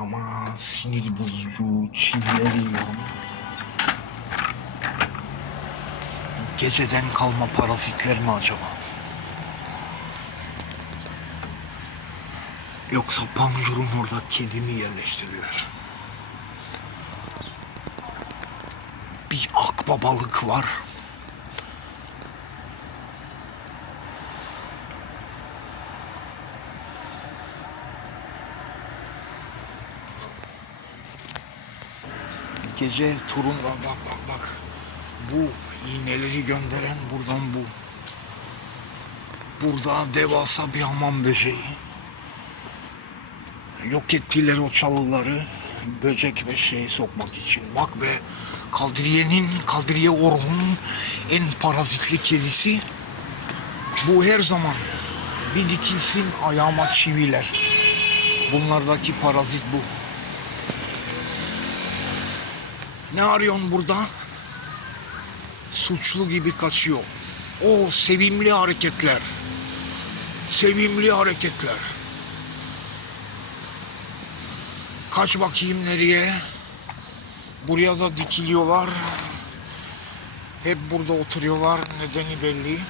ama sinir bozucu yiyorum. Geceden kalma parazitler mi acaba? Yoksa panjurun orada kedimi yerleştiriyor. Bir akbabalık var. Gece turunda bak bak bak. Bu iğneleri gönderen buradan bu. Burada devasa bir hamam böceği. Yok ettiler o çalıları böcek ve şey sokmak için. Bak be Kaldiriye'nin, Kaldiriye Orhun'un en parazitli kedisi. Bu her zaman bir dikilsin ayağıma çiviler. Bunlardaki parazit bu. Ne arıyorsun burada? Suçlu gibi kaçıyor. O sevimli hareketler. Sevimli hareketler. Kaç bakayım nereye? Buraya da dikiliyorlar. Hep burada oturuyorlar. Nedeni belli.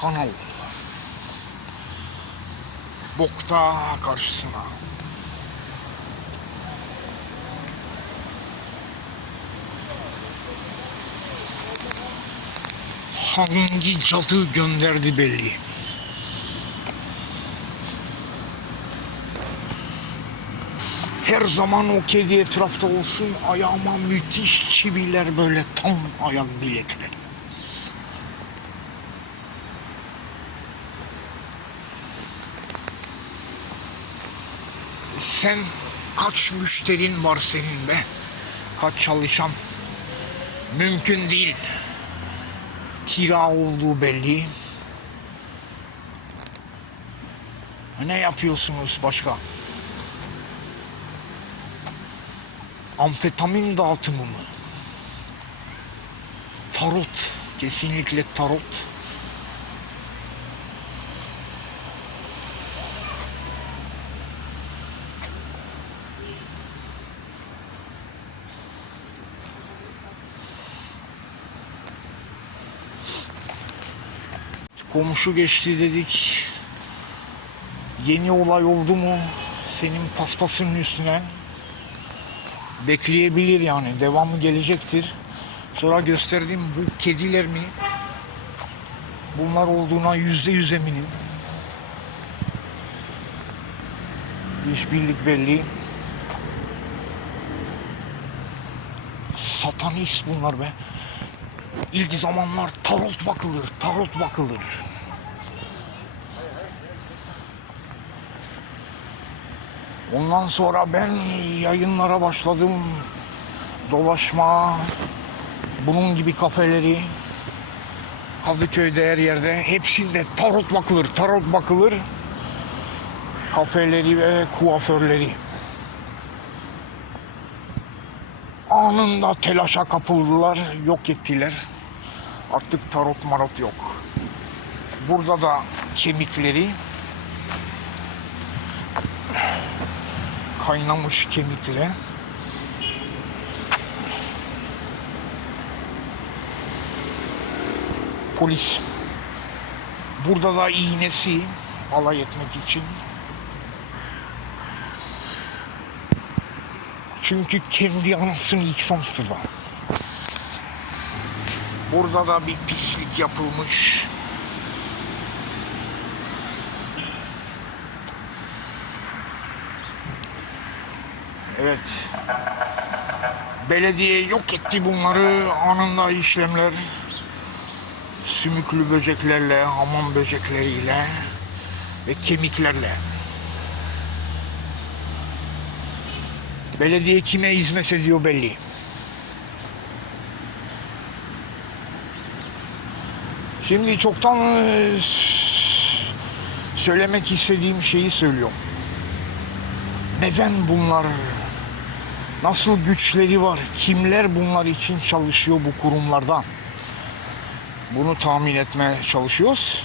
Kanal. Bokta karşısına. Hangi cadı gönderdi belli. Her zaman o kedi etrafta olsun ayağıma müthiş çiviler böyle tam ayak bilekler. Sen kaç müşterin var senin be? Kaç çalışan? Mümkün değil. Kira olduğu belli. Ne yapıyorsunuz başka? Amfetamin dağıtımı mı? Tarot. Kesinlikle tarot. Komşu geçti dedik. Yeni olay oldu mu? Senin paspasının üstüne bekleyebilir yani. Devamı gelecektir. Sonra gösterdiğim bu kediler mi? Bunlar olduğuna yüzde yüz eminim. İşbirlik belli. Satanist bunlar be. İlk zamanlar tarot bakılır, tarot bakılır. Ondan sonra ben yayınlara başladım. Dolaşma, bunun gibi kafeleri, Kadıköy'de her yerde hepsinde tarot bakılır, tarot bakılır. Kafeleri ve kuaförleri. Anında telaşa kapıldılar, yok ettiler. Artık tarot marot yok. Burada da kemikleri kaynamış kemikle polis burada da iğnesi alay etmek için çünkü kendi anasını yıksamıştır da burada da bir pislik yapılmış Evet. Belediye yok etti bunları anında işlemler. Sümüklü böceklerle, hamam böcekleriyle ve kemiklerle. Belediye kime hizmet ediyor belli. Şimdi çoktan e, söylemek istediğim şeyi söylüyorum. Neden bunlar Nasıl güçleri var? Kimler bunlar için çalışıyor bu kurumlardan? Bunu tahmin etmeye çalışıyoruz.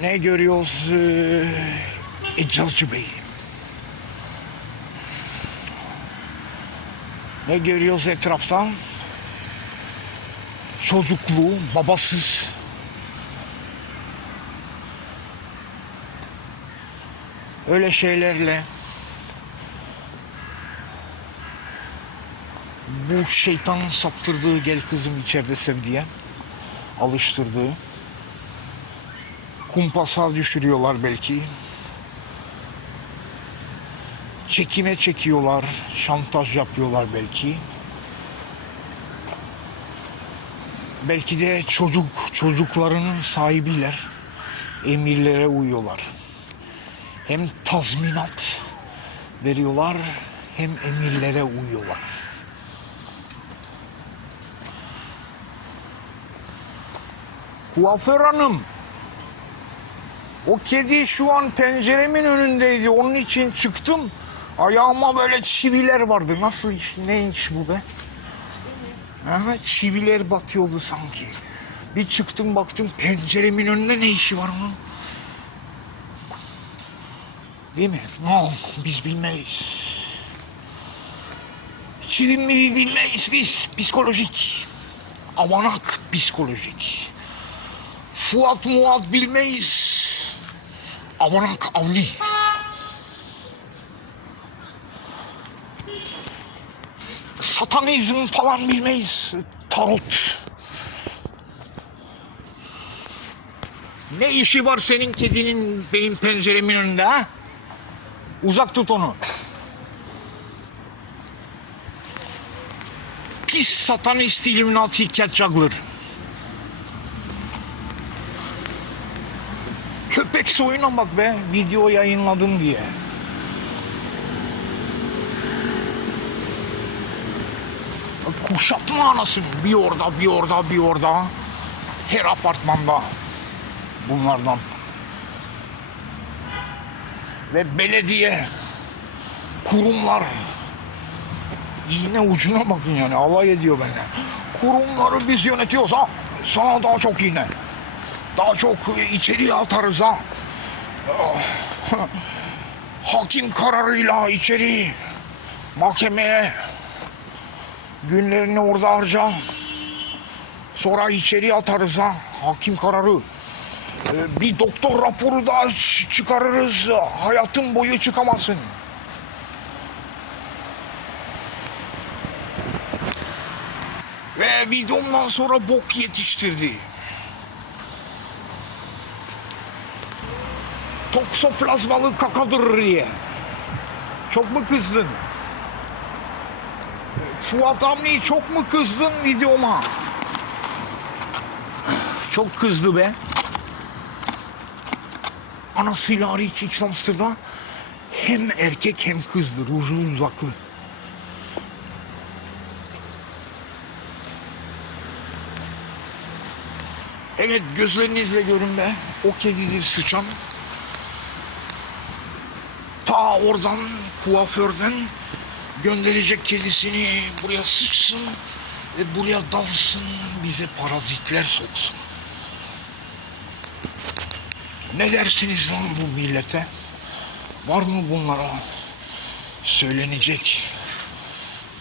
ne görüyoruz? Ee, Eczacı Bey. Ne görüyoruz etrafta? Çocuklu, babasız. Öyle şeylerle bu şeytanın saptırdığı gel kızım içeride sev diye alıştırdığı kumpasa düşürüyorlar belki. Çekime çekiyorlar, şantaj yapıyorlar belki. Belki de çocuk çocuklarının sahibiler, emirlere uyuyorlar. Hem tazminat veriyorlar, hem emirlere uyuyorlar. Kuaför hanım, o kedi şu an penceremin önündeydi. Onun için çıktım. Ayağıma böyle çiviler vardı. Nasıl iş, ne iş bu be? Aha, çiviler batıyordu sanki. Bir çıktım baktım penceremin önünde ne işi var onun? Değil mi? No, biz bilmeyiz. Çivi mi bilmeyiz biz. Psikolojik. Avanak psikolojik. Fuat muat bilmeyiz. Avanak avli. Satanizm falan bilmeyiz. Tarot. Ne işi var senin kedinin benim penceremin önünde ha? Uzak tut onu. Pis satanist illuminati hikayetçaglar. Köpek soyuna bak be video yayınladım diye. Kuşatma anasını bir orada bir orada bir orada. Her apartmanda bunlardan. Ve belediye, kurumlar yine ucuna bakın yani alay ediyor benimle. Kurumları biz yönetiyoruz ha. Sana daha çok yine. Daha çok içeriye atarız ha. Hakim kararıyla içeri mahkemeye günlerini orada harca. Sonra içeri atarız ha. Hakim kararı. Ee, Bir doktor raporu daha çıkarırız. Hayatın boyu çıkamazsın. Ve videomdan sonra bok yetiştirdi. Toksoplazmalı kakadır diye. Çok mu kızdın? Fuat Amni çok mu kızdın videoma? Çok kızdı be. Anasıyla hariç iç hamsterda hem erkek hem kızdı. Ruju uzaklı. Evet gözlerinizle görün be. O kedidir sıçan. Ta oradan kuaförden gönderecek kedisini buraya sıçsın ve buraya dalsın bize parazitler soksun. Ne dersiniz lan bu millete? Var mı bunlara söylenecek?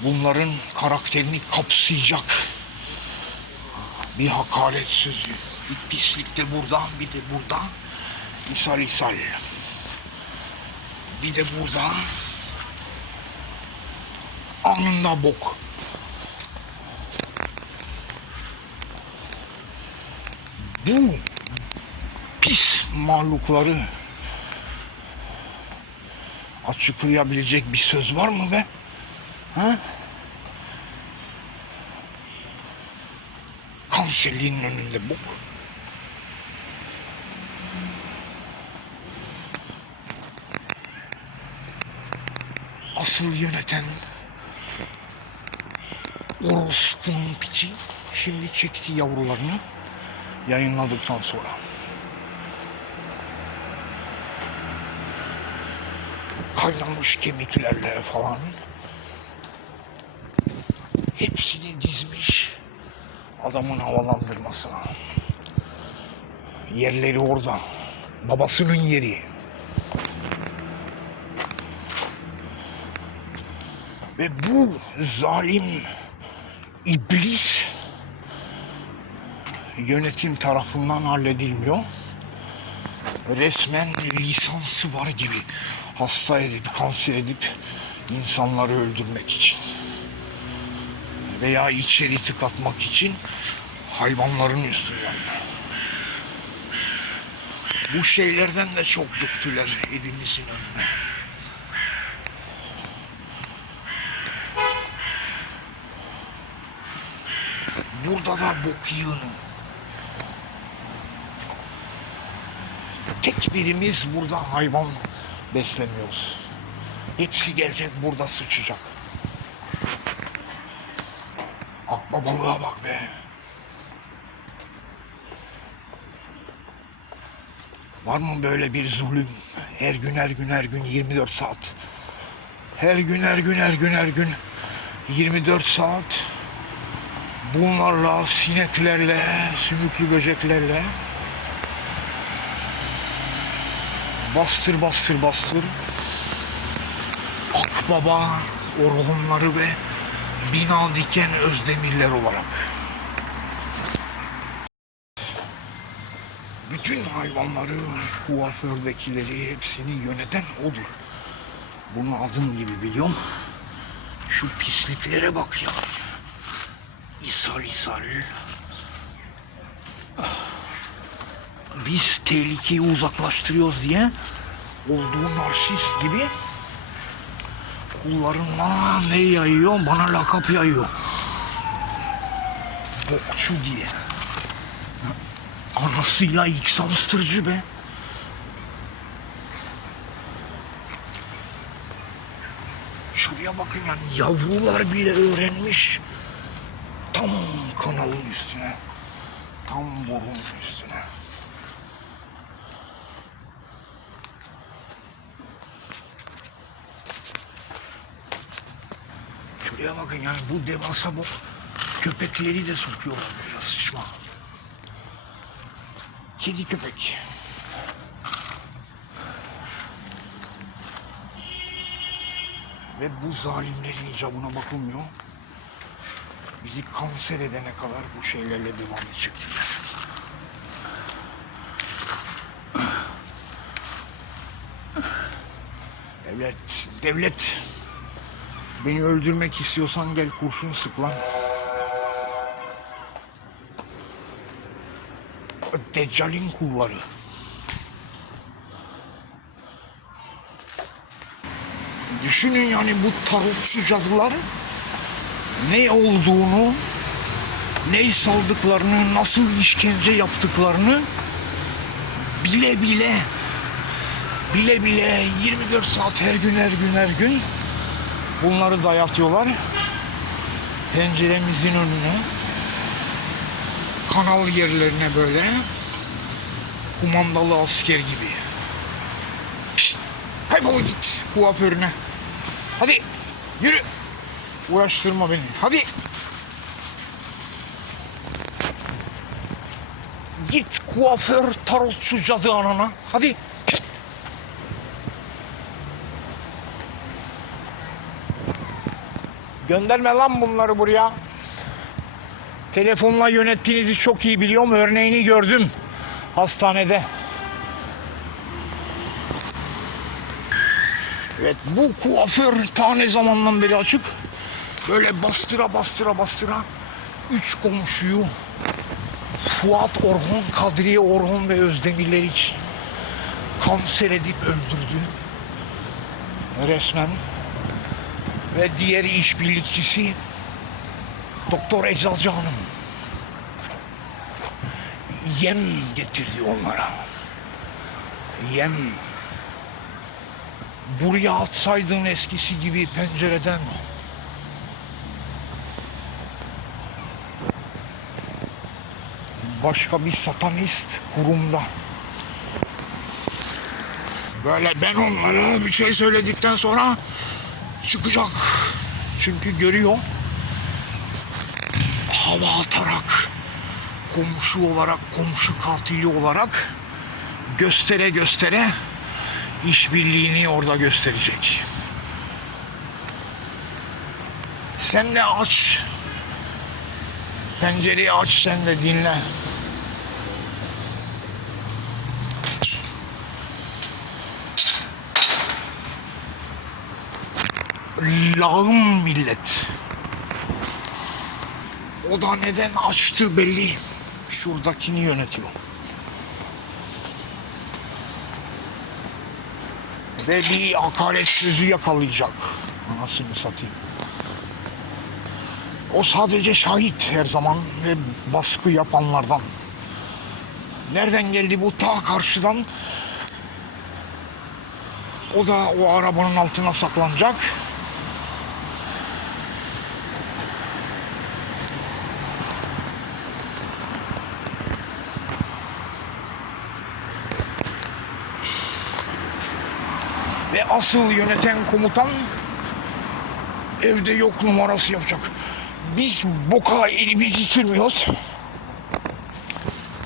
Bunların karakterini kapsayacak bir hakaret sözü. Bir pislik de burada, bir de burada. İshal ishal. Bir de burada. Anında bok. Bu pis mahlukları açıklayabilecek bir söz var mı be? Ha? Kanserliğin önünde bok. Asıl yöneten orospunun piçi şimdi çekti yavrularını yayınladıktan sonra. Kaynamış kemiklerle falan hepsini dizmiş adamın havalandırmasına. Yerleri orada. Babasının yeri. Ve bu zalim iblis yönetim tarafından halledilmiyor. Resmen lisansı var gibi hasta edip kanser edip insanları öldürmek için veya içeri tıkatmak için hayvanların üstünden. Bu şeylerden de çok döktüler evimizin önüne. Burada da bok yığını. Tek birimiz burada hayvan beslemiyoruz. Hepsi gelecek burada sıçacak. Akbabalığa bak be. Var mı böyle bir zulüm? Her gün her gün her gün 24 saat. Her gün her gün her gün her gün 24 saat. Bunlarla, sineklerle, sümüklü böceklerle bastır bastır bastır akbaba orhunları ve bina diken özdemirler olarak bütün hayvanları, kuafördekileri hepsini yöneten odur. Bunu adım gibi biliyorum. Şu pisliklere bak ya. İshal ishal. Biz tehlikeyi uzaklaştırıyoruz diye olduğu narsist gibi kullarına ne yayıyor? Bana lakap yayıyor. Bokçu diye. Anasıyla ilk hamstercı be. Şuraya bakın yani yavrular bile öğrenmiş. Üstüne. Tam borunun üstüne. Şuraya bakın yani bu devasa bu köpekleri de sokuyorlar buraya sıçma. Kedi köpek. Ve bu zalimlerin icabına bakılmıyor. Bizi kanser edene kadar bu şeylerle devam edecekler. Devlet, devlet beni öldürmek istiyorsan gel kurşun sık lan. Deccal'in kulları. Düşünün yani bu tarotçu cadılar ne olduğunu, ne saldıklarını, nasıl işkence yaptıklarını bile bile bile bile 24 saat her gün her gün her gün bunları dayatıyorlar. Penceremizin önüne kanal yerlerine böyle kumandalı asker gibi. Kaybol git kuaförüne. Hadi yürü. Uğraştırma beni. Hadi. Git kuaför tarotçu cadı anana. Hadi. Gönderme lan bunları buraya. Telefonla yönettiğinizi çok iyi biliyorum. Örneğini gördüm. Hastanede. Evet bu kuaför ta ne zamandan beri açık. Böyle bastıra bastıra bastıra üç komşuyu Fuat Orhun, Kadriye Orhun ve Özdemirler için kanser edip öldürdü. Resmen. Ve diğer işbirlikçisi Doktor Eczacı Hanım. Yem getirdi onlara. Yem. Buraya atsaydın eskisi gibi pencereden başka bir satanist kurumda. Böyle ben onlara bir şey söyledikten sonra çıkacak. Çünkü görüyor. Hava atarak komşu olarak, komşu katili olarak göstere göstere işbirliğini orada gösterecek. Sen de aç. Pencereyi aç sen de dinle. Lağım millet. O da neden açtı belli. Şuradakini yönetiyor. Ve bir hakaret sözü yakalayacak. Anasını satayım. O sadece şahit her zaman ve baskı yapanlardan. Nereden geldi bu ta karşıdan? O da o arabanın altına saklanacak. Asıl yöneten komutan evde yok numarası yapacak. Biz boka elimizi sürmüyoruz.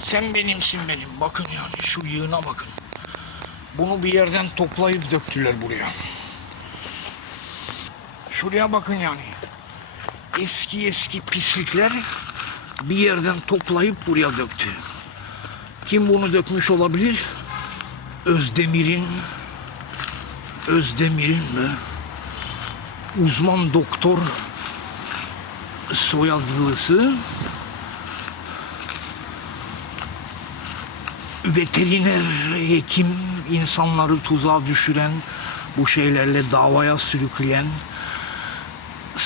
Sen benimsin benim. Bakın yani şu yığına bakın. Bunu bir yerden toplayıp döktüler buraya. Şuraya bakın yani. Eski eski pislikler bir yerden toplayıp buraya döktü. Kim bunu dökmüş olabilir? Özdemir'in Özdemir'in mi? Uzman doktor. Soyadlısı. Veteriner hekim insanları tuzağa düşüren bu şeylerle davaya sürükleyen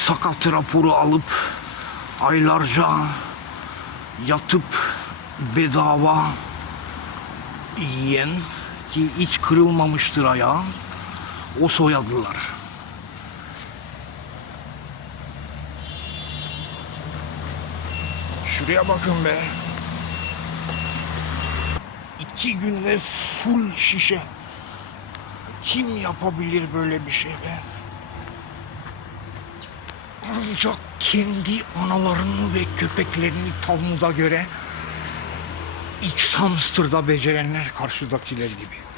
sakat raporu alıp aylarca yatıp bedava yiyen ki hiç kırılmamıştır ayağı o soyadlılar. Şuraya bakın be. İki günde full şişe. Kim yapabilir böyle bir şey be? Ancak kendi analarını ve köpeklerini Talmud'a göre X hamster'da becerenler karşıdakiler gibi.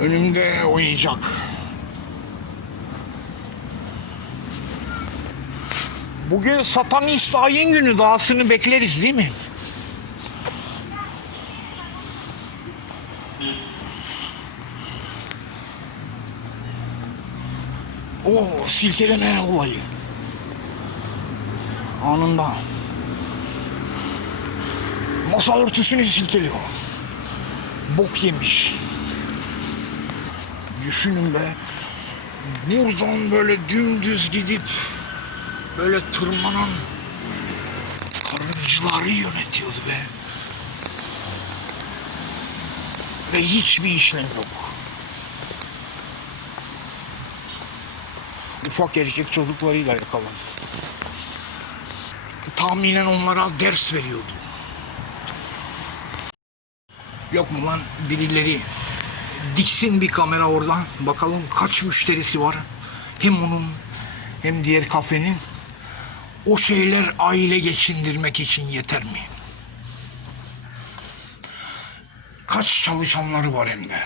Önümde oyuncak. Bugün satanist ayın günü dahasını bekleriz değil mi? O silkeleme olayı. Anında. Masa örtüsünü silkeliyor. Bok yemiş. Düşünün be. Buradan böyle dümdüz gidip böyle tırmanan karıncıları yönetiyordu be. Ve hiçbir işlem yok. Ufak erkek çocuklarıyla yakalandı. Tahminen onlara ders veriyordu. Yok mu lan birileri diksin bir kamera oradan. Bakalım kaç müşterisi var. Hem onun hem diğer kafenin. O şeyler aile geçindirmek için yeter mi? Kaç çalışanları var hem de.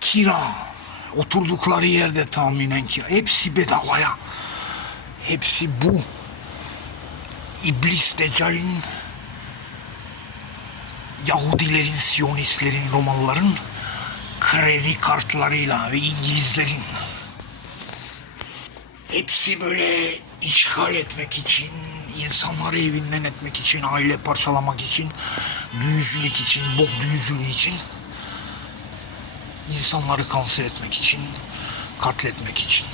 Kira. Oturdukları yerde tahminen kira. Hepsi bedavaya. Hepsi bu. İblis Deccal'in Yahudilerin, Siyonistlerin, Romalıların kredi kartlarıyla ve İngilizlerin hepsi böyle işgal etmek için, insanları evinden etmek için, aile parçalamak için, büyücülük için, bok büyücülüğü için, insanları kanser etmek için, katletmek için.